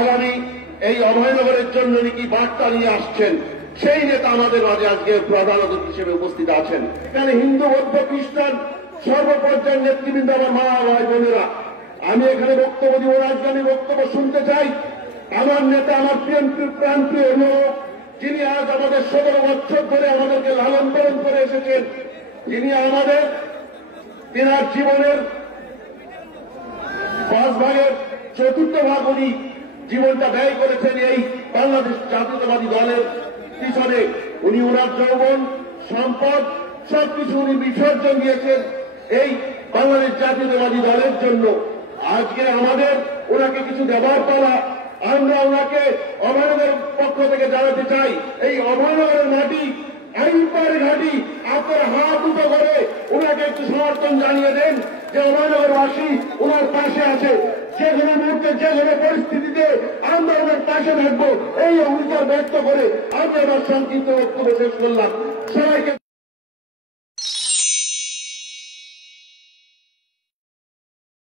আগামী এই অভয়নগরের জন্য নাকি বার্তা নিয়ে আসছেন, সেই নেতা আমাদের মাঝে আজকে প্রধান অতিথি হিসেবে উপস্থিত আছেন। এখানে হিন্দু, বৌদ্ধ, খ্রিস্টান সর্বপর্যায়ের নেতৃবৃন্দ, আমার মা, ভাই, বোনেরা, আমি এখানে বক্তব্য দিব না। আজকে আমি বক্তব্য শুনতে চাই আমার নেতা, আমার প্রাণপ্রিয় লোক, যিনি আজ আমাদের 17 বছর ধরে আমাদেরকে লালন পালন করে এসেছেন, যিনি আমাদের তিনার জীবনের 5 ভাগের 4th ভাগ উনি জীবনটা ব্যয় করেছেন এই বাংলাদেশ জাতীয়তাবাদী দলের পিছনে। উনি ওনার যৌবন, সম্পদ সবকিছু উনি বিসর্জন দিয়েছেন এই বাংলাদেশ জাতীয়তাবাদী দলের জন্য। আজকে আমাদের ওনাকে কিছু দেবার পালা, আমরা ওনাকে অভয়নগরের পক্ষ থেকে জানাতে চাই, এই অভয়নগরের মাটি, আইনপাড়ের ঘাটি, আপনার হাত উঁচু করে ওনাকে একটু সমর্থন জানিয়ে দেন যে অভয়নগরবাসী ওনার পাশে আছে। যে কোনো মুহূর্তে, যে কোনো পরিস্থিতিতে আমরা ওনার পাশে থাকবো, এই অঙ্গীকার ব্যক্ত করে আমি আমার সংক্ষিপ্ত বক্তব্য শেষ করলাম। সবাইকে